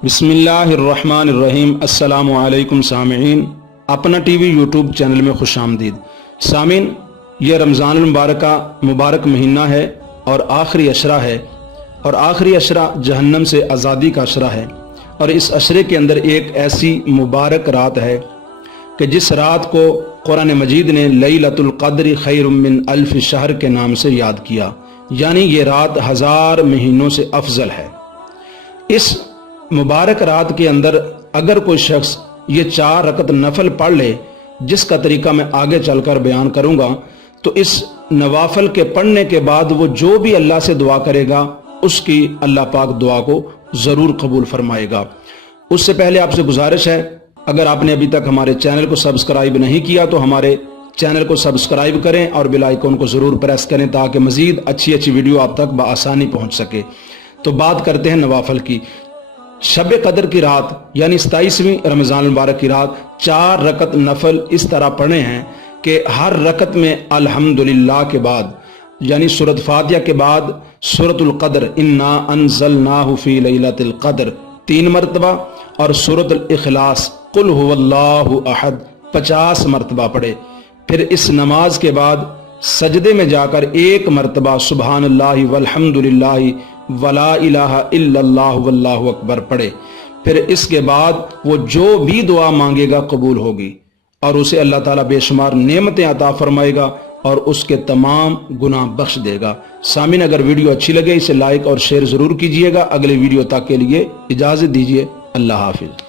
بسم اللہ الرحمن الرحیم۔ السلام علیکم سامعین، اپنا ٹی وی یوٹیوب چینل میں خوش آمدید۔ سامعین، یہ رمضان المبارک کا مبارک مہینہ ہے اور آخری عشرہ ہے، اور آخری عشرہ جہنم سے آزادی کا عشرہ ہے، اور اس عشرے کے اندر ایک ایسی مبارک رات ہے کہ جس رات کو قرآن مجید نے لیلۃ القدر خیر من الف شہر کے نام سے یاد کیا، یعنی یہ رات 1000 مہینوں سے افضل ہے۔ اس مبارک رات کے اندر اگر کوئی شخص یہ 4 رکعت نفل پڑھ لے، جس کا طریقہ میں آگے چل کر بیان کروں گا، تو اس نوافل کے پڑھنے کے بعد وہ جو بھی اللہ سے دعا کرے گا اس کی اللہ پاک دعا کو ضرور قبول فرمائے گا۔ اس سے پہلے آپ سے گزارش ہے، اگر آپ نے ابھی تک ہمارے چینل کو سبسکرائب نہیں کیا تو ہمارے چینل کو سبسکرائب کریں اور بیل آئیکن کو ضرور پریس کریں تاکہ مزید اچھی ویڈیو آپ تک بآسانی پہنچ سکے۔ تو بات کرتے ہیں نوافل کی۔ شب قدر کی رات یعنی 27ویں رمضان المبارک کی رات 4 رکعت نفل اس طرح پڑھنے ہیں کہ ہر رکعت میں الحمدللہ کے بعد یعنی سورۃ فاتحہ کے بعد سورۃ القدر انا انزلناہ فی لیلۃ القدر 3 مرتبہ اور سورۃ الاخلاص قل هو اللہ احد 50 مرتبہ پڑھے۔ پھر اس نماز کے بعد سجدے میں جا کر 1 مرتبہ سبحان اللہ والحمدللہ ولا الہ الا اللہ واللہ اکبر پڑھے۔ پھر اس کے بعد وہ جو بھی دعا مانگے گا قبول ہوگی، اور اسے اللہ تعالیٰ بے شمار نعمتیں عطا فرمائے گا اور اس کے تمام گناہ بخش دے گا۔ سامعین، اگر ویڈیو اچھی لگے اسے لائک اور شیئر ضرور کیجئے گا۔ اگلے ویڈیو تک کے لیے اجازت دیجئے، اللہ حافظ۔